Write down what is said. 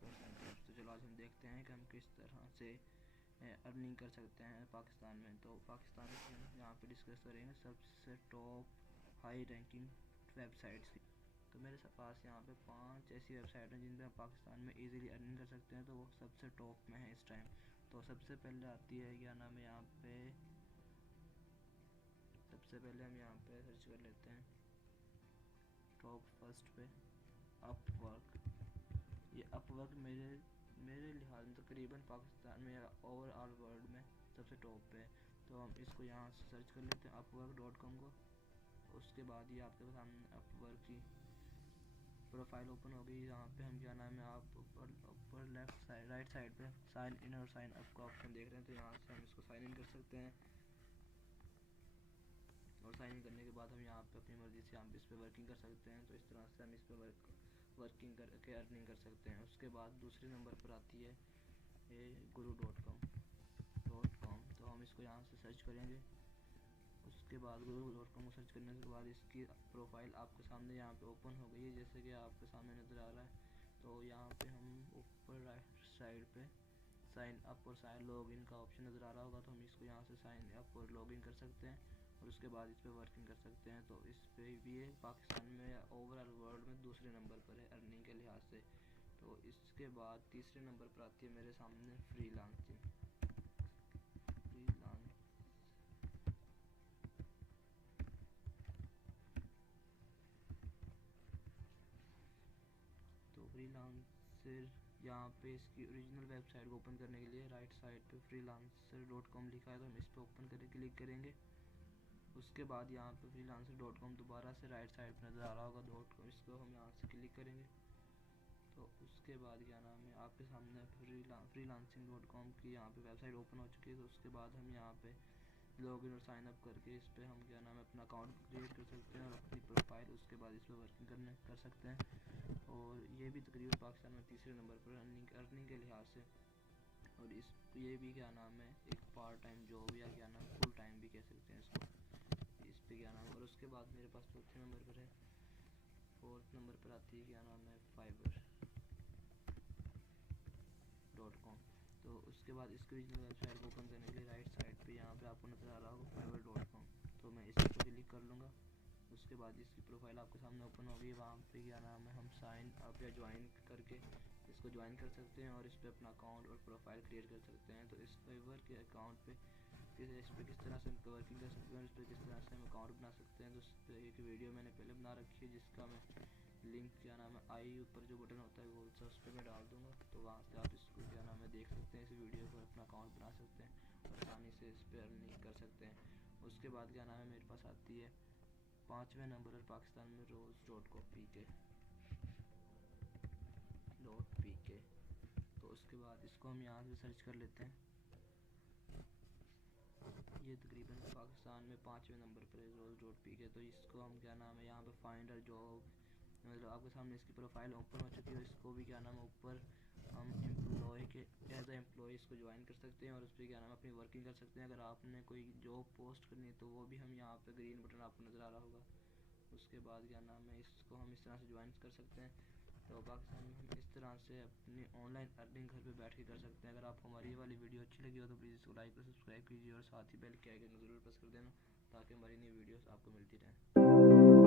Percentage. तो चलो आज हम देखते हैं कि हम किस तरह से अर्निंग कर सकते हैं पाकिस्तान में। तो पाकिस्तान में हम यहाँ पे डिस्कस करेंगे सबसे टॉप हाई रैंकिंग वेबसाइट्स की। तो मेरे पास यहाँ पे 5 ऐसी वेबसाइट हैं जिन पर हम पाकिस्तान में इजीली अर्निंग कर सकते हैं। तो वो सबसे टॉप में है इस टाइम। तो सबसे पहले आती है, क्या नाम है यहाँ पे, सबसे पहले हम यहाँ पे सर्च कर लेते हैं टॉप फर्स्ट पे अपवर्क। ये अपवर्क मेरे लिहाज में तकरीबन पाकिस्तान में या ओवरऑल वर्ल्ड में सबसे टॉप पे है। तो हम इसको यहाँ से सर्च कर लेते हैं upwork.com को। उसके बाद ये आपके सामने अपवर्क की प्रोफाइल ओपन हो गई। यहाँ पे हम, क्या नाम है, आप ऊपर लेफ्ट साइड राइट साइड पे साइन इन और साइन अप का ऑप्शन देख रहे हैं। तो यहाँ से हम इसको साइन इन कर सकते हैं और साइन इन करने के बाद हम यहाँ पे अपनी मर्ज़ी से हम इस पर वर्किंग कर सकते हैं। तो इस तरह से हम इस पर वर्किंग करके अर्निंग कर सकते हैं। उसके बाद दूसरे नंबर पर आती है ये guru.com। तो हम इसको यहाँ से सर्च करेंगे। उसके बाद guru.com को सर्च करने के बाद इसकी प्रोफाइल आपके सामने यहाँ पे ओपन हो गई है, जैसे कि आपके सामने नज़र आ रहा है। तो यहाँ पे हम ऊपर राइट साइड पे साइन अप और साइन लॉग इन का ऑप्शन नज़र आ रहा होगा। तो हम इसको यहाँ से साइन अप और लॉग इन कर सकते हैं और उसके बाद इस पर वर्किंग कर सकते हैं। तो इस पर भी ये पाकिस्तान में ओवरऑल वर्ल्ड में दूसरे नंबर पर है अर्निंग के लिहाज से। तो इसके बाद तीसरे नंबर पर आती है मेरे सामने फ्रीलांसिंग। तो फ्रीलांसर, यहाँ पे इसकी ओरिजिनल वेबसाइट को ओपन करने के लिए राइट साइड पे freelancer.com लिखा है। तो हम इस पर ओपन करके क्लिक करेंगे। उसके बाद यहाँ पे freelancer.com दोबारा से राइट साइड पर नज़र आ रहा होगा .com, इसको हम यहाँ से क्लिक करेंगे। तो उसके बाद, क्या नाम है, आपके सामने freelancing.com की यहाँ पे वेबसाइट ओपन हो चुकी है। तो उसके बाद हम यहाँ पे लॉगिन और साइन अप करके इस पर हम, क्या नाम है, अपना अकाउंट क्रिएट कर सकते हैं और अपनी प्रोफाइल उसके बाद इस पर वर्किंग कर सकते हैं। और ये भी तकरीबन पाकिस्तान में तीसरे नंबर पर अर्निंग के लिहाज से। और इस ये भी, क्या नाम है, एक पार्ट टाइम जॉब या, क्या नाम, फुल टाइम भी कह सकते हैं इसको, इस पे, क्या नाम। और उसके बाद मेरे पास चौथे नंबर पर है, फोर्थ नंबर पर आती है, क्या नाम है, fiverr.com। तो उसके बाद इसकी ओरिजिनल वेबसाइट को ओपन करने के लिए राइट साइड पे यहाँ पे आपको नज़र आ रहा होगा fiverr.com। तो मैं इस पर क्लिक कर लूँगा। उसके बाद इसकी प्रोफाइल आपके सामने ओपन होगी। वहाँ पे, क्या नाम है, हम साइन अप या ज्वाइन करके इसको ज्वाइन कर सकते हैं और इस पर अपना अकाउंट और प्रोफाइल क्रिएट कर सकते हैं। तो इस फाइवर के अकाउंट पे इस पर किस तरह से हम वर्किंग कर सकते हैं और इस पर किस तरह से हम अकाउंट बना सकते हैं, तो उस पर एक वीडियो मैंने पहले बना रखी है, जिसका मैं लिंक, क्या नाम है, आई ऊपर जो बटन होता है गोल सा, उस पर मैं डाल दूँगा। तो वहाँ से आप इसको, क्या नाम है, देख सकते हैं इस वीडियो को, अपना अकाउंट बना सकते हैं और आसानी से इस पर अर्निंग कर सकते हैं। उसके बाद, क्या नाम है, मेरे पास आती है 5वें नंबर पर पाकिस्तान में rose.pk। तो उसके बाद इसको हम यहाँ से सर्च कर लेते हैं। ये तकरीबन पाकिस्तान में 5वें नंबर पर है rose.pk। तो इसको हम, क्या नाम है, यहाँ पे फाइंडर जॉब, मतलब आपके सामने इसकी प्रोफाइल ओपन हो चुकी है। इसको भी, क्या नाम है, ऊपर हम एम्प्लॉय के एज ए एम्प्लॉय इसको ज्वाइन कर सकते हैं और उस पर, क्या नाम है, अपनी वर्किंग कर सकते हैं। अगर आपने कोई जॉब पोस्ट करनी है तो वो भी हम यहाँ पे ग्रीन बटन आपको नज़र आ रहा होगा। उसके बाद, क्या नाम है, इसको हम इस तरह से ज्वाइन कर सकते हैं। तो पाकिस्तान में हम इस तरह से अपनी ऑनलाइन अर्निंग घर पे बैठ के कर सकते हैं। अगर आपको हमारी ये वाली वीडियो अच्छी लगी हो तो प्लीज़ इसको लाइक और सब्सक्राइब कीजिए और साथ ही बेल के आइकन ज़रूर प्रेस कर देना, ताकि हमारी नई वीडियोस आपको मिलती रहें।